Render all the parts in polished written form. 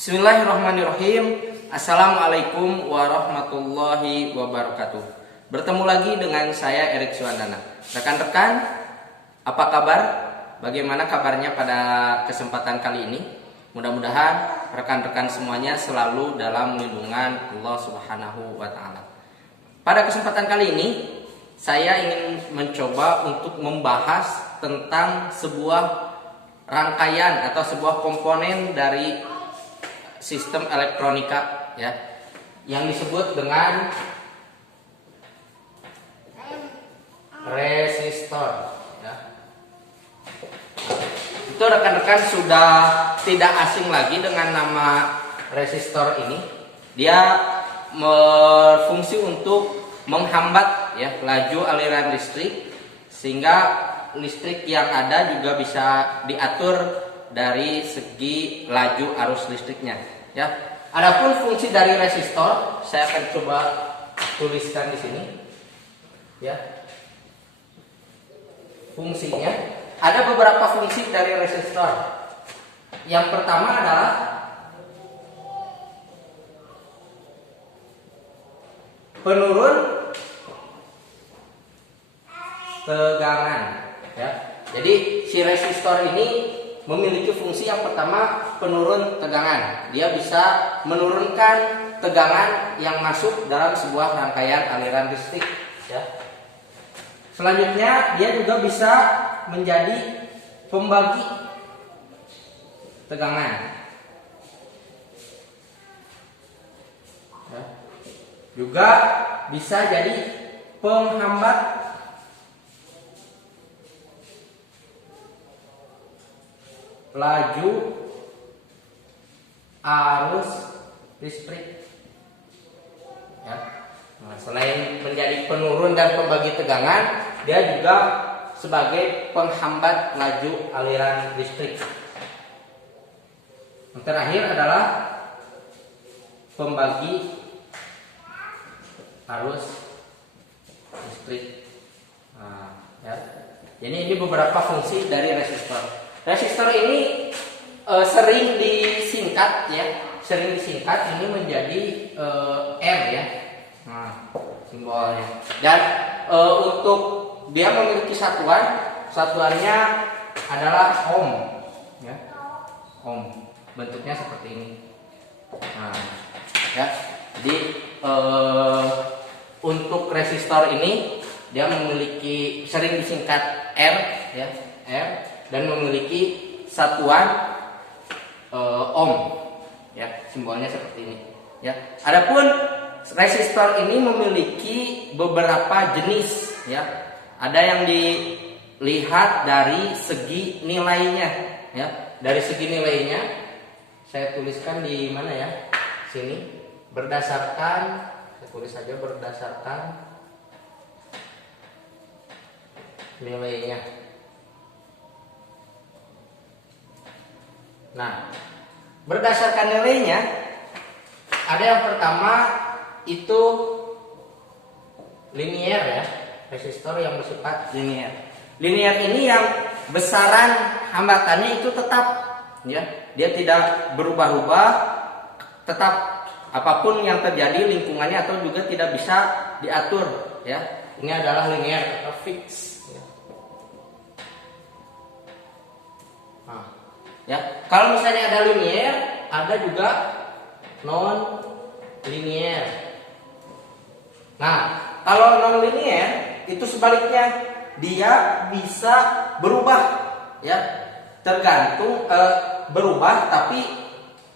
Bismillahirrahmanirrahim. Assalamualaikum warahmatullahi wabarakatuh. Bertemu lagi dengan saya Erik Suwandana. Rekan-rekan, apa kabar? Bagaimana kabarnya pada kesempatan kali ini? Mudah-mudahan rekan-rekan semuanya selalu dalam lindungan Allah Subhanahu wa taala. Pada kesempatan kali ini, saya ingin mencoba untuk membahas tentang sebuah rangkaian atau sebuah komponen dari sistem elektronika, ya, yang disebut dengan resistor, ya. Itu rekan-rekan sudah tidak asing lagi dengan nama resistor ini. Dia berfungsi untuk menghambat, ya, laju aliran listrik, sehingga listrik yang ada juga bisa diatur dari segi laju arus listriknya, ya. Adapun fungsi dari resistor, saya akan coba tuliskan di sini, ya. Fungsinya ada beberapa fungsi dari resistor. Yang pertama adalah penurun tegangan, ya. Jadi si resistor ini memiliki fungsi yang pertama, penurun tegangan. Dia bisa menurunkan tegangan yang masuk dalam sebuah rangkaian aliran listrik, ya. Selanjutnya, dia juga bisa menjadi pembagi tegangan, ya. Juga bisa jadi penghambat laju arus listrik, ya. Nah, selain menjadi penurun dan pembagi tegangan, dia juga sebagai penghambat laju aliran listrik. Yang terakhir adalah pembagi arus listrik. Nah, ya. Jadi ini beberapa fungsi dari resistor. Resistor ini sering disingkat, ya, ini menjadi R, ya. Nah, simbolnya. Dan untuk dia memiliki satuannya adalah ohm, ya. Ohm, bentuknya seperti ini. Nah, ya. Jadi untuk resistor ini dia memiliki, sering disingkat R, ya, R, dan memiliki satuan ohm, ya, simbolnya seperti ini, ya. Adapun resistor ini memiliki beberapa jenis, ya. Ada yang dilihat dari segi nilainya, ya. Dari segi nilainya saya tuliskan di mana, ya? Sini, berdasarkan, saya tulis saja berdasarkan nilainya. Nah, berdasarkan nilainya, ada yang pertama itu linier, ya, resistor yang bersifat linier. Linier ini yang besaran hambatannya itu tetap, ya, dia tidak berubah-ubah, tetap apapun yang terjadi lingkungannya atau juga tidak bisa diatur, ya. Ini adalah linier atau fix, ya. Nah, ya, kalau misalnya ada linier, ada juga non linier. Nah, kalau non linier itu sebaliknya, dia bisa berubah, ya, tergantung berubah tapi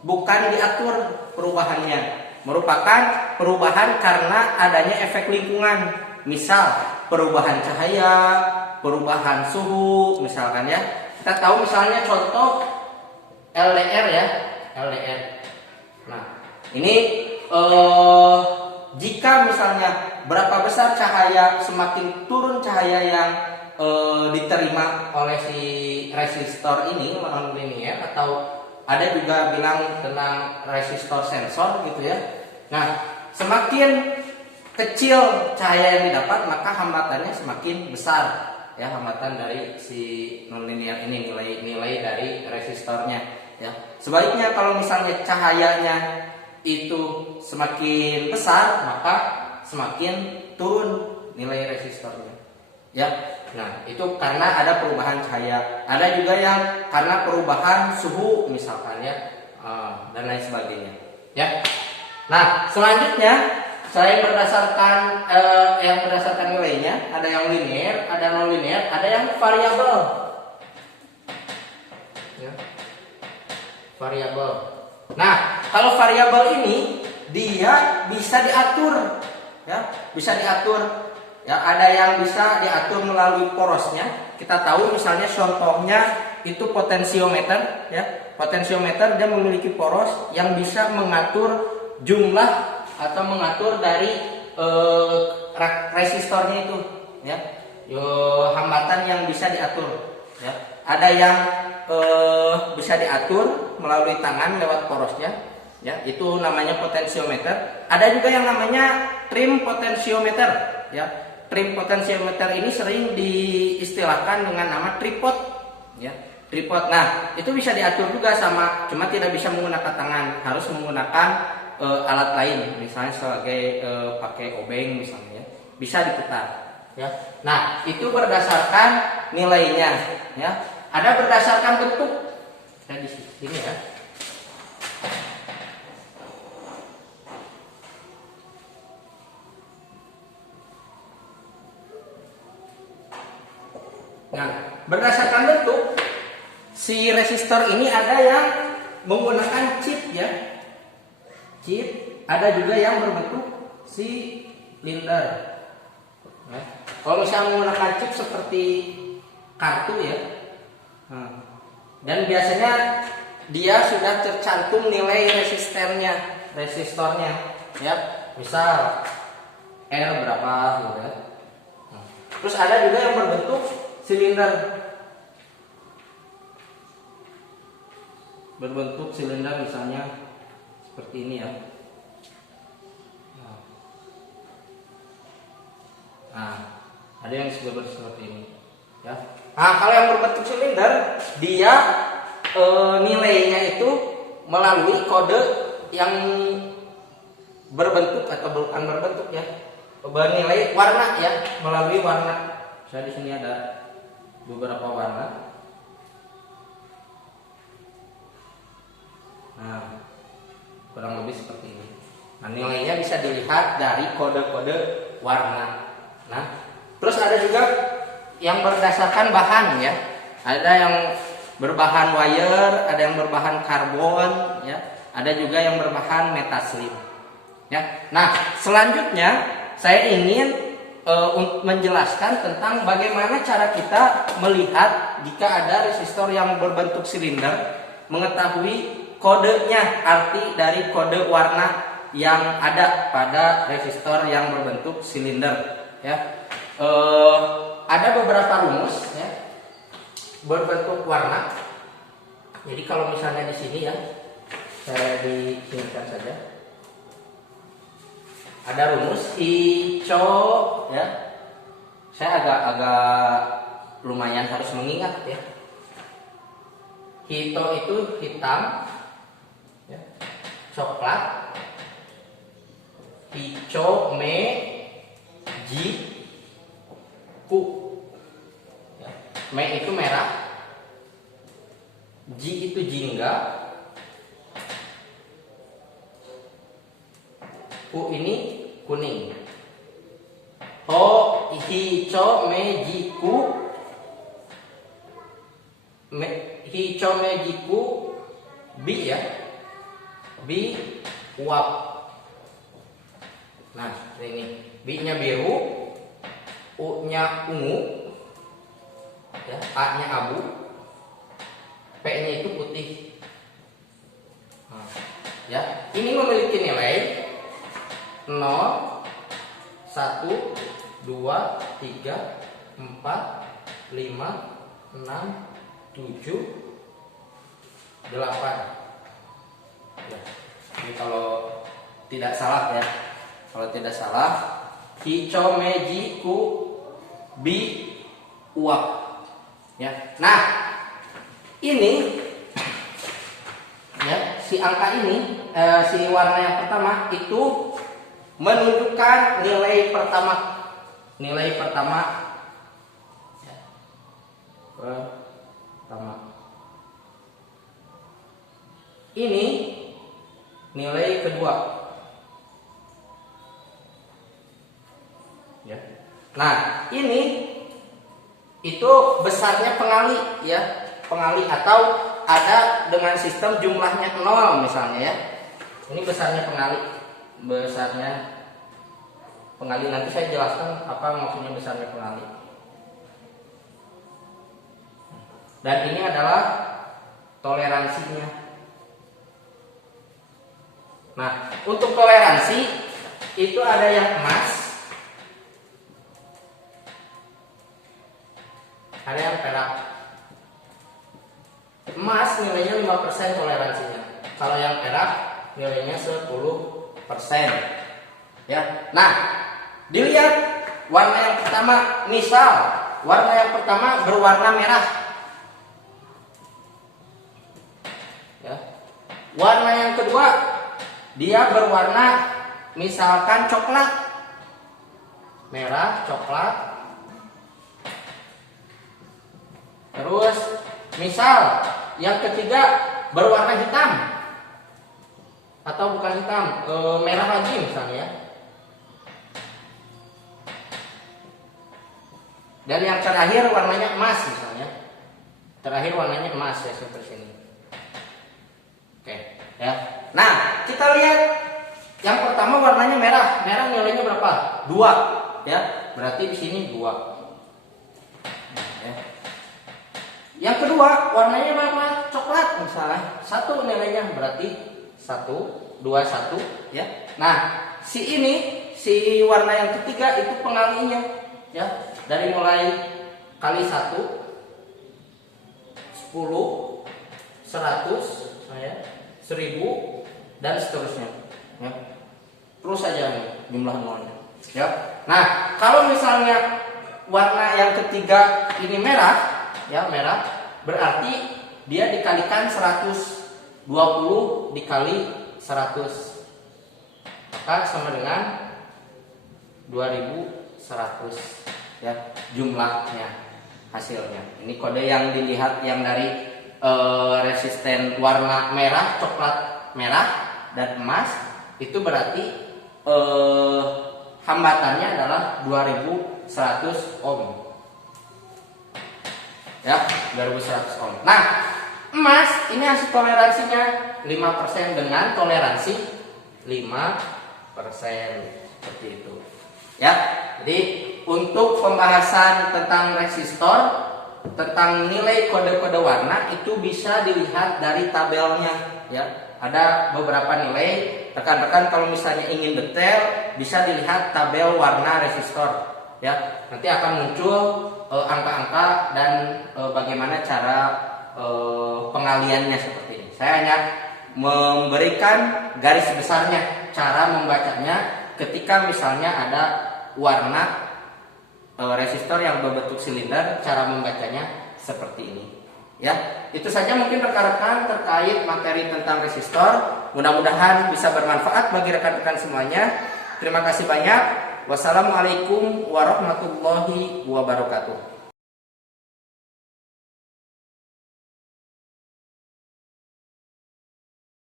bukan diatur perubahannya, merupakan perubahan karena adanya efek lingkungan, misal perubahan cahaya, perubahan suhu, misalkan, ya. Kita tahu misalnya contoh LDR, ya, LDR. Nah, ini jika misalnya berapa besar cahaya, semakin turun cahaya yang diterima oleh si resistor ini non linier, atau ada juga bilang tentang resistor sensor, gitu, ya. Nah, semakin kecil cahaya yang didapat, maka hambatannya semakin besar, ya, hambatan dari si non linear ini, nilai dari resistornya. ya. Sebaliknya kalau misalnya cahayanya itu semakin besar, maka semakin turun nilai resistornya, ya. Nah, itu karena ada perubahan cahaya. Ada juga yang karena perubahan suhu misalkan ya, dan lain sebagainya, ya. Nah, selanjutnya saya berdasarkan nilainya, ada yang linear, ada non linear, ada yang variabel. Ya. Variabel. Nah, kalau variabel ini dia bisa diatur, ya, bisa diatur. Ya, ada yang bisa diatur melalui porosnya. Kita tahu misalnya contohnya itu potensiometer, ya. Potensiometer dia memiliki poros yang bisa mengatur jumlah atau mengatur dari resistornya itu, ya. Hambatan yang bisa diatur, ya. Ada yang bisa diatur melalui tangan lewat porosnya, ya. Itu namanya potensiometer. Ada juga yang namanya trim potensiometer, ya. Trim potensiometer ini sering diistilahkan dengan nama tripod, ya. Tripod. Nah, itu bisa diatur juga sama, cuma tidak bisa menggunakan tangan, harus menggunakan alat lain, misalnya sebagai pakai obeng misalnya, ya. Bisa diputar, ya. Nah, itu berdasarkan nilainya, ya. Ada berdasarkan bentuk. Nah, di sini ya. Nah, berdasarkan bentuk, si resistor ini ada yang menggunakan chip, ya. Chip, ada juga yang berbentuk silinder. Nah, kalau misalnya menggunakan chip seperti kartu, ya. Dan biasanya dia sudah tercantum nilai resistornya, ya. Misal R berapa, gitu ya. Terus ada juga yang berbentuk silinder, misalnya seperti ini, ya. Nah, ada yang seperti ini, ya. Nah, kalau yang berbentuk silinder, dia nilainya itu melalui kode yang berbentuk atau bukan berbentuk, ya. Bernilai warna, ya, melalui warna. Saya di sini ada beberapa warna. Nah, kurang lebih seperti ini. Nah, nilainya bisa dilihat dari kode-kode warna. Nah, terus ada juga yang berdasarkan bahan, ya. Ada yang berbahan wire, ada yang berbahan karbon, ya. Ada juga yang berbahan metaslim, ya. Nah, selanjutnya saya ingin menjelaskan tentang bagaimana cara kita melihat jika ada resistor yang berbentuk silinder, mengetahui kodenya, arti dari kode warna yang ada pada resistor yang berbentuk silinder, ya. Ada beberapa rumus, ya, berbentuk warna. Jadi kalau misalnya di sini, ya, saya disingkat saja. Ada rumus hijau, ya. Saya agak lumayan harus mengingat, ya. Hijau itu hitam, ya. Coklat, hijau, ku, ya. Itu merah, J itu jingga, ku ini kuning. Hijau, jiku, bi, ya. Bi, uap. Nah, ini bi-nya biru, U-nya ungu, ya, A-nya abu, P-nya itu putih. Nah, ya, ini memiliki nilai 0, 1, 2, 3, 4, 5, 6, 7, 8. Ya. Ini kalau tidak salah, ya. Kalau tidak salah, hijau, ku, bi, uap. Ya. Nah, ini si angka ini, si warna yang pertama itu menunjukkan nilai pertama. Nilai pertama. Ya. Pertama. Ini nilai kedua. Ya. Nah, ini itu besarnya pengali, ya, pengali atau ada dengan sistem jumlahnya 0 misalnya, ya. Ini besarnya pengali, nanti saya jelaskan apa maksudnya besarnya pengali. Dan ini adalah toleransinya. Nah, untuk toleransi itu ada yang emas, ada yang perak. Emas nilainya 5% toleransinya. Kalau yang perak nilainya 10%. Ya. Nah, dilihat warna yang pertama, misal warna yang pertama berwarna merah. Ya. Warna yang kedua dia berwarna misalkan coklat. Merah, coklat. Terus misal yang ketiga berwarna hitam. Atau bukan hitam, merah lagi misalnya, ya. Dan yang terakhir warnanya emas misalnya. Terakhir warnanya emas, ya, seperti ini. Oke, ya. Nah, kita lihat yang pertama warnanya merah. Merah nilainya berapa? 2, ya. Berarti di sini 2. Ya. Yang kedua warnanya berapa? Coklat misalnya. 1 nilainya, berarti 1, 2, 1, ya. Nah, si warna yang ketiga itu pengalinya, ya. Dari mulai kali 1, 10, 100, ya, 1000 dan seterusnya, ya. Terus saja jumlah nolnya, ya. Nah, kalau misalnya warna yang ketiga ini merah, ya, merah, berarti dia dikalikan 120 dikali 100, maka sama dengan 2100, ya, jumlahnya, hasilnya. Ini kode yang dilihat yang dari resisten warna merah, coklat merah dan emas, itu berarti hambatannya adalah 2100 ohm. Ya, 2100 ohm. Nah, emas ini hasil toleransinya 5% dengan toleransi 5%, seperti itu. Ya, jadi untuk pembahasan tentang resistor, tentang nilai kode-kode warna itu bisa dilihat dari tabelnya, ya. Ada beberapa nilai. Rekan-rekan kalau misalnya ingin detail bisa dilihat tabel warna resistor, ya. Nanti akan muncul angka-angka dan bagaimana cara pengaliannya seperti ini. Saya hanya memberikan garis besarnya, cara membacanya ketika misalnya ada warna resistor yang berbentuk silinder, cara membacanya seperti ini. Ya, itu saja mungkin rekan-rekan terkait materi tentang resistor. Mudah-mudahan bisa bermanfaat bagi rekan-rekan semuanya. Terima kasih banyak. Wassalamualaikum warahmatullahi wabarakatuh.